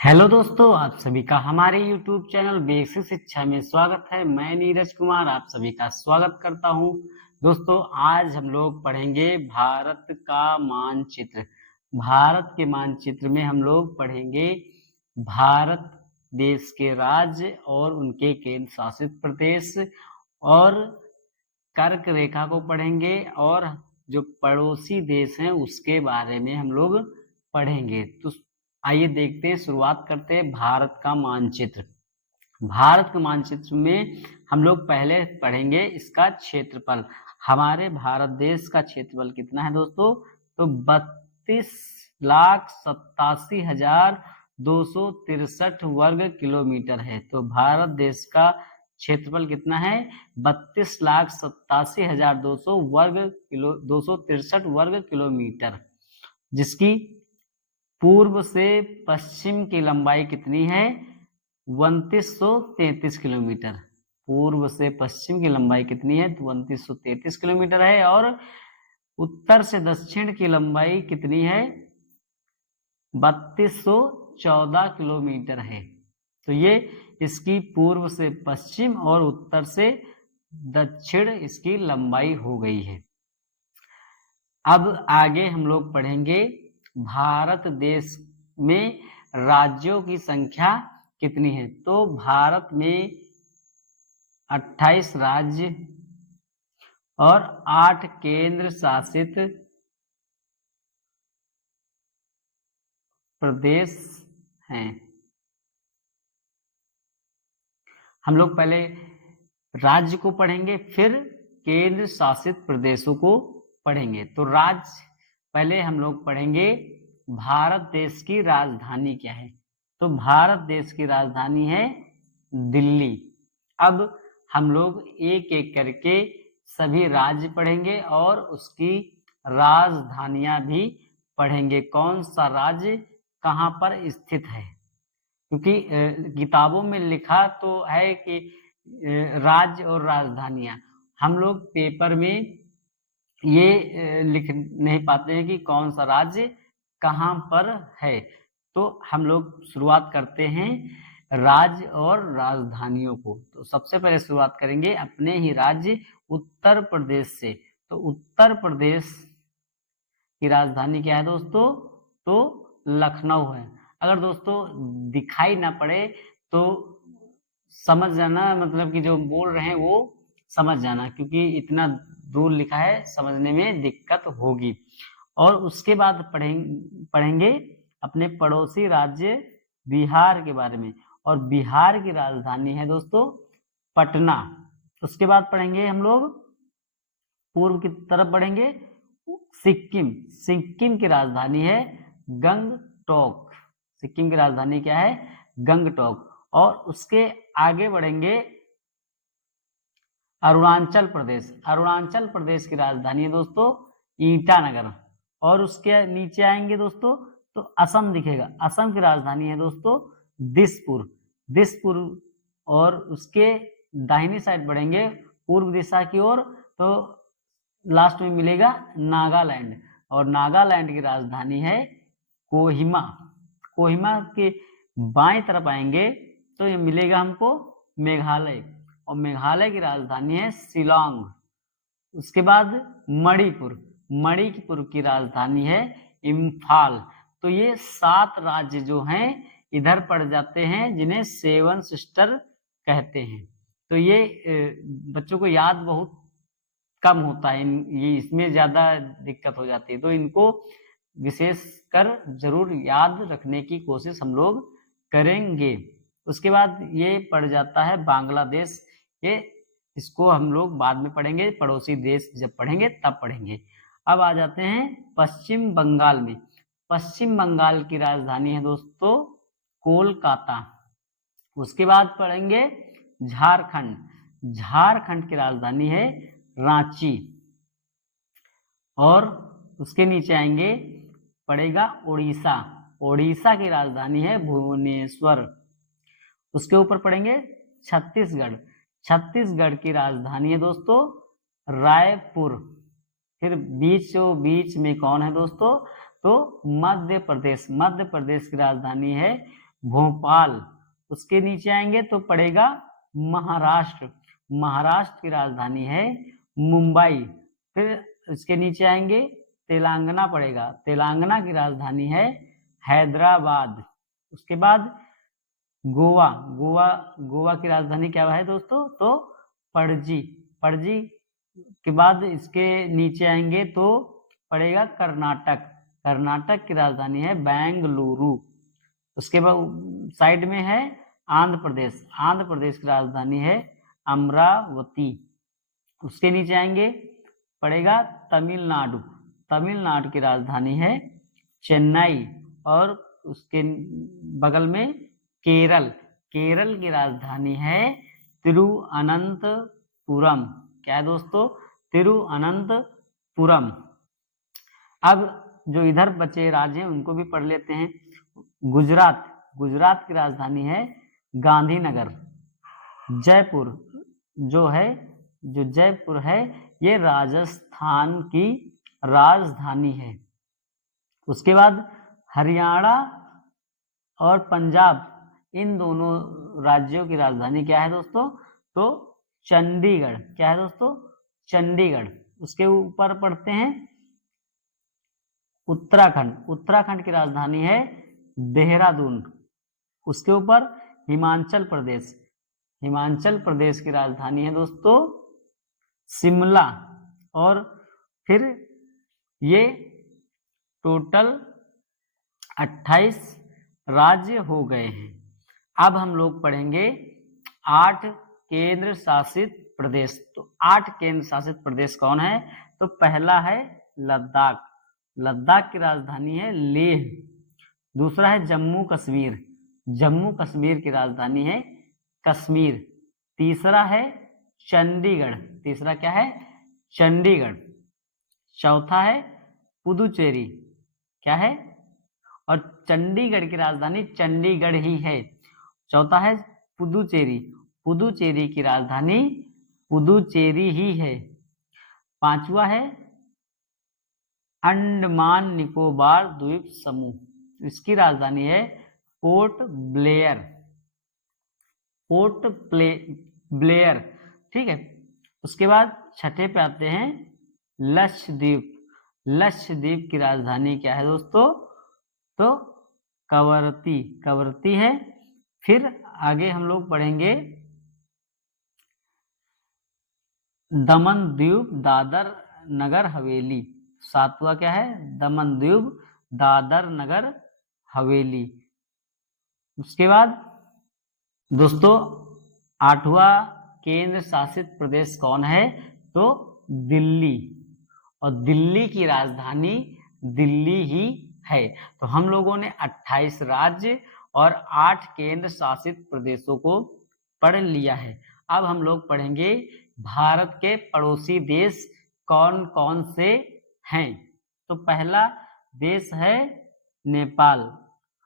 Hello दोस्तों, आप सभी का हमारे YouTube चैनल बेसिक शिक्षा में स्वागत है। मैं नीरज कुमार आप सभी का स्वागत करता हूं। दोस्तों, आज हम लोग पढ़ेंगे भारत का मानचित्र। भारत के मानचित्र में हम लोग पढ़ेंगे भारत देश के राज्य और उनके केंद्र शासित प्रदेश और कर्क रेखा को पढ़ेंगे और जो पड़ोसी देश हैं उसके बारे में हम लोग पढ़ेंगे। तो आइए देखते हैं, शुरुआत करते हैं भारत का मानचित्र। भारत के मानचित्र में हम लोग पहले पढ़ेंगे इसका क्षेत्रफल। हमारे भारत देश का क्षेत्रफल कितना है दोस्तों? तो 32,87,263 वर्ग किलोमीटर है। तो भारत देश का क्षेत्रफल कितना है? 32,87,263 वर्ग किलोमीटर, जिसकी पूर्व से पश्चिम की लंबाई कितनी है? 2933 किलोमीटर। पूर्व से पश्चिम की लंबाई कितनी है? 2933 किलोमीटर है। और उत्तर से दक्षिण की लंबाई कितनी है? 3214 किलोमीटर है। तो ये इसकी पूर्व से पश्चिम और उत्तर से दक्षिण इसकी लंबाई हो गई है। अब आगे हम लोग पढ़ेंगे भारत देश में राज्यों की संख्या कितनी है। तो भारत में 28 राज्य और 8 केंद्र शासित प्रदेश हैं। हम लोग पहले राज्य को पढ़ेंगे, फिर केंद्र शासित प्रदेशों को पढ़ेंगे। तो राज्य पहले हम लोग पढ़ेंगे भारत देश की राजधानी क्या है। तो भारत देश की राजधानी है दिल्ली। अब हम लोग एक एक करके सभी राज्य पढ़ेंगे और उसकी राजधानियां भी पढ़ेंगे, कौन सा राज्य कहाँ पर स्थित है। क्योंकि किताबों में लिखा तो है कि राज्य और राजधानियां, हम लोग पेपर में ये लिख नहीं पाते हैं कि कौन सा राज्य कहाँ पर है। तो हम लोग शुरुआत करते हैं राज्य और राजधानियों को। तो सबसे पहले शुरुआत करेंगे अपने ही राज्य उत्तर प्रदेश से। तो उत्तर प्रदेश की राजधानी क्या है दोस्तों? तो लखनऊ है। अगर दोस्तों दिखाई ना पड़े तो समझ जाना, मतलब कि जो बोल रहे हैं वो समझ जाना, क्योंकि इतना दूर लिखा है समझने में दिक्कत होगी। और उसके बाद पढ़ेंगे अपने पड़ोसी राज्य बिहार के बारे में। और बिहार की राजधानी है दोस्तों पटना। उसके बाद पढ़ेंगे हम लोग पूर्व की तरफ बढ़ेंगे सिक्किम। सिक्किम की राजधानी है गंगटोक। सिक्किम की राजधानी क्या है? गंगटोक। और उसके आगे बढ़ेंगे अरुणाचल प्रदेश। अरुणाचल प्रदेश की राजधानी है दोस्तों ईटानगर। और उसके नीचे आएंगे दोस्तों तो असम दिखेगा। असम की राजधानी है दोस्तों दिसपुर। दिसपुर। और उसके दाहिनी साइड बढ़ेंगे पूर्व दिशा की ओर तो लास्ट में मिलेगा नागालैंड। और नागालैंड की राजधानी है कोहिमा। कोहिमा के बाएं तरफ आएंगे तो ये मिलेगा हमको मेघालय। और मेघालय की राजधानी है शिलोंग। उसके बाद मणिपुर। मणिपुर की राजधानी है इम्फाल। तो ये 7 राज्य जो हैं इधर पड़ जाते हैं, जिन्हें 7 सिस्टर कहते हैं। तो ये बच्चों को याद बहुत कम होता है, ये इसमें ज्यादा दिक्कत हो जाती है। तो इनको विशेष कर जरूर याद रखने की कोशिश हम लोग करेंगे। उसके बाद ये पड़ जाता है बांग्लादेश। ये इसको हम लोग बाद में पढ़ेंगे, पड़ोसी देश जब पढ़ेंगे तब पढ़ेंगे। अब आ जाते हैं पश्चिम बंगाल में। पश्चिम बंगाल की राजधानी है दोस्तों कोलकाता। उसके बाद पढ़ेंगे झारखंड। झारखंड की राजधानी है रांची। और उसके नीचे आएंगे पड़ेगा उड़ीसा। उड़ीसा की राजधानी है भुवनेश्वर। उसके ऊपर पढ़ेंगे छत्तीसगढ़। छत्तीसगढ़ की राजधानी है दोस्तों रायपुर। फिर बीच में कौन है दोस्तों? तो मध्य प्रदेश। मध्य प्रदेश की राजधानी है भोपाल। उसके नीचे आएंगे तो पड़ेगा महाराष्ट्र, महाराष्ट्र की राजधानी है मुंबई। फिर इसके नीचे आएंगे तेलंगाना पड़ेगा, तेलंगाना की राजधानी है हैदराबाद। उसके बाद गोवा, गोवा की राजधानी क्या है दोस्तों, तो पणजी, पणजी के बाद इसके नीचे आएंगे तो पड़ेगा कर्नाटक, कर्नाटक की राजधानी है बेंगलुरु। उसके बाद साइड में है आंध्र प्रदेश, आंध्र प्रदेश की राजधानी है अमरावती। उसके नीचे आएंगे पड़ेगा तमिलनाडु, तमिलनाडु की राजधानी है चेन्नई। और उसके बगल में केरल, केरल की राजधानी है तिरुअनंतपुरम। क्या है दोस्तों, तिरुअनंतपुरम। अब जो इधर बचे राज्य हैं उनको भी पढ़ लेते हैं। गुजरात, गुजरात की राजधानी है गांधीनगर। जयपुर जो जयपुर है ये राजस्थान की राजधानी है। उसके बाद हरियाणा और पंजाब, इन दोनों राज्यों की राजधानी क्या है दोस्तों, तो चंडीगढ़। क्या है दोस्तों, चंडीगढ़। उसके ऊपर पढ़ते हैं उत्तराखंड, उत्तराखंड की राजधानी है देहरादून। उसके ऊपर हिमाचल प्रदेश, हिमाचल प्रदेश की राजधानी है दोस्तों शिमला। और फिर ये टोटल 28 राज्य हो गए हैं। अब हम लोग पढ़ेंगे 8 केंद्र शासित प्रदेश। तो 8 केंद्र शासित प्रदेश कौन है, तो पहला है लद्दाख, लद्दाख की राजधानी है लेह। दूसरा है जम्मू कश्मीर, जम्मू कश्मीर की राजधानी है कश्मीर। तीसरा है चंडीगढ़, तीसरा क्या है, चंडीगढ़। चौथा है पुदुचेरी, क्या है, और चंडीगढ़ की राजधानी चंडीगढ़ ही है। चौथा है पुदुचेरी, पुदुचेरी की राजधानी पुदुचेरी ही है। पांचवा है अंडमान निकोबार द्वीप समूह, इसकी राजधानी है पोर्ट ब्लेयर, पोर्ट ब्लेयर। ठीक है। उसके बाद छठे पे आते हैं लक्षद्वीप, लक्षद्वीप की राजधानी क्या है दोस्तों, तो कवरत्ती, कवरत्ती है। फिर आगे हम लोग पढ़ेंगे दमन द्वीप दादर नगर हवेली। सातवां क्या है, दमन द्वीप दादर नगर हवेली। उसके बाद दोस्तों 8वां केंद्र शासित प्रदेश कौन है, तो दिल्ली। और दिल्ली की राजधानी दिल्ली ही है। तो हम लोगों ने 28 राज्य और 8 केंद्र शासित प्रदेशों को पढ़ लिया है। अब हम लोग पढ़ेंगे भारत के पड़ोसी देश कौन कौन से हैं। तो पहला देश है नेपाल,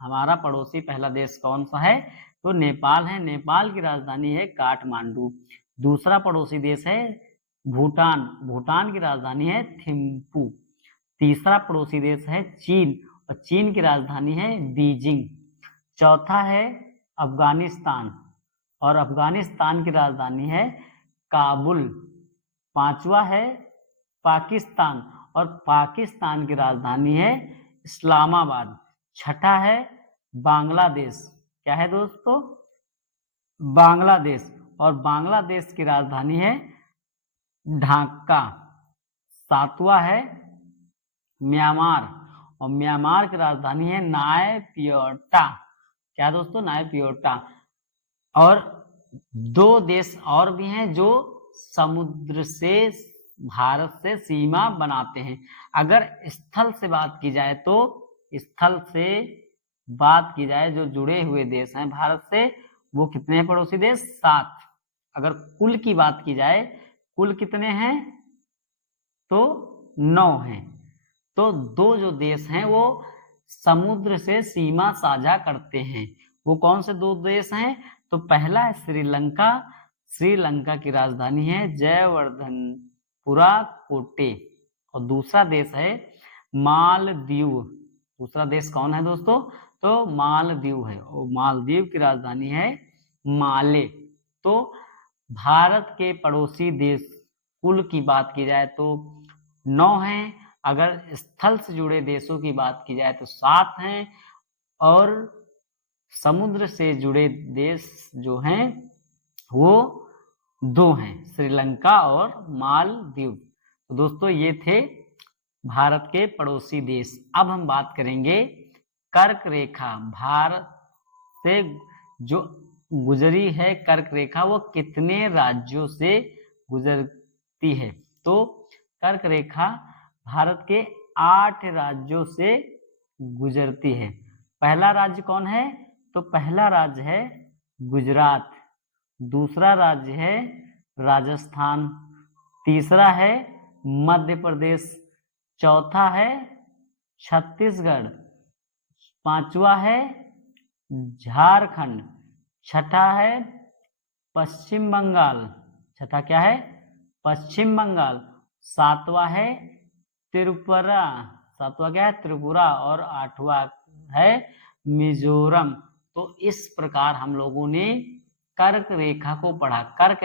हमारा पड़ोसी पहला देश कौन सा है, तो नेपाल है। नेपाल की राजधानी है काठमांडू। दूसरा पड़ोसी देश है भूटान, भूटान की राजधानी है थिम्पू। तीसरा पड़ोसी देश है चीन, और चीन की राजधानी है बीजिंग। चौथा है अफगानिस्तान, और अफगानिस्तान की राजधानी है काबुल। पांचवा है पाकिस्तान, और पाकिस्तान की राजधानी है इस्लामाबाद। छठा है बांग्लादेश, क्या है दोस्तों, बांग्लादेश, और बांग्लादेश की राजधानी है ढाका। सातवां है म्यांमार, और म्यांमार की राजधानी है नायपियोटा। क्या दोस्तों, नायपियोटा। और 2 देश और भी हैं जो समुद्र से भारत से सीमा बनाते हैं। अगर स्थल से बात की जाए तो स्थल से बात की जाए जो जुड़े हुए देश हैं भारत से, वो कितने हैं पड़ोसी देश, 7। अगर कुल की बात की जाए, कुल कितने हैं, तो 9 हैं। तो 2 जो देश हैं वो समुद्र से सीमा साझा करते हैं। वो कौन से 2 देश हैं, तो पहला है श्रीलंका, श्रीलंका की राजधानी है जयवर्धनपुरा कोटे। और दूसरा देश है मालदीव। दूसरा देश कौन है दोस्तों, तो मालदीव है, और मालदीव की राजधानी है माले। तो भारत के पड़ोसी देश कुल की बात की जाए तो 9 हैं, अगर स्थल से जुड़े देशों की बात की जाए तो 7 हैं, और समुद्र से जुड़े देश जो हैं वो 2 हैं, श्रीलंका और मालदीव। तो दोस्तों ये थे भारत के पड़ोसी देश। अब हम बात करेंगे कर्क रेखा। भारत से जो गुजरी है कर्क रेखा वो कितने राज्यों से गुजरती है? तो कर्क रेखा भारत के 8 राज्यों से गुजरती है। पहला राज्य कौन है? तो पहला राज्य है गुजरात, दूसरा राज्य है राजस्थान, तीसरा है मध्य प्रदेश, चौथा है छत्तीसगढ़, पांचवा है झारखंड, छठा है पश्चिम बंगाल, छठा क्या है? पश्चिम बंगाल, सातवां है त्रिपुरा, सातवां क्या है? त्रिपुरा, और आठवां है मिजोरम। तो इस प्रकार हम लोगों ने कर्क रेखा को पढ़ा। कर्क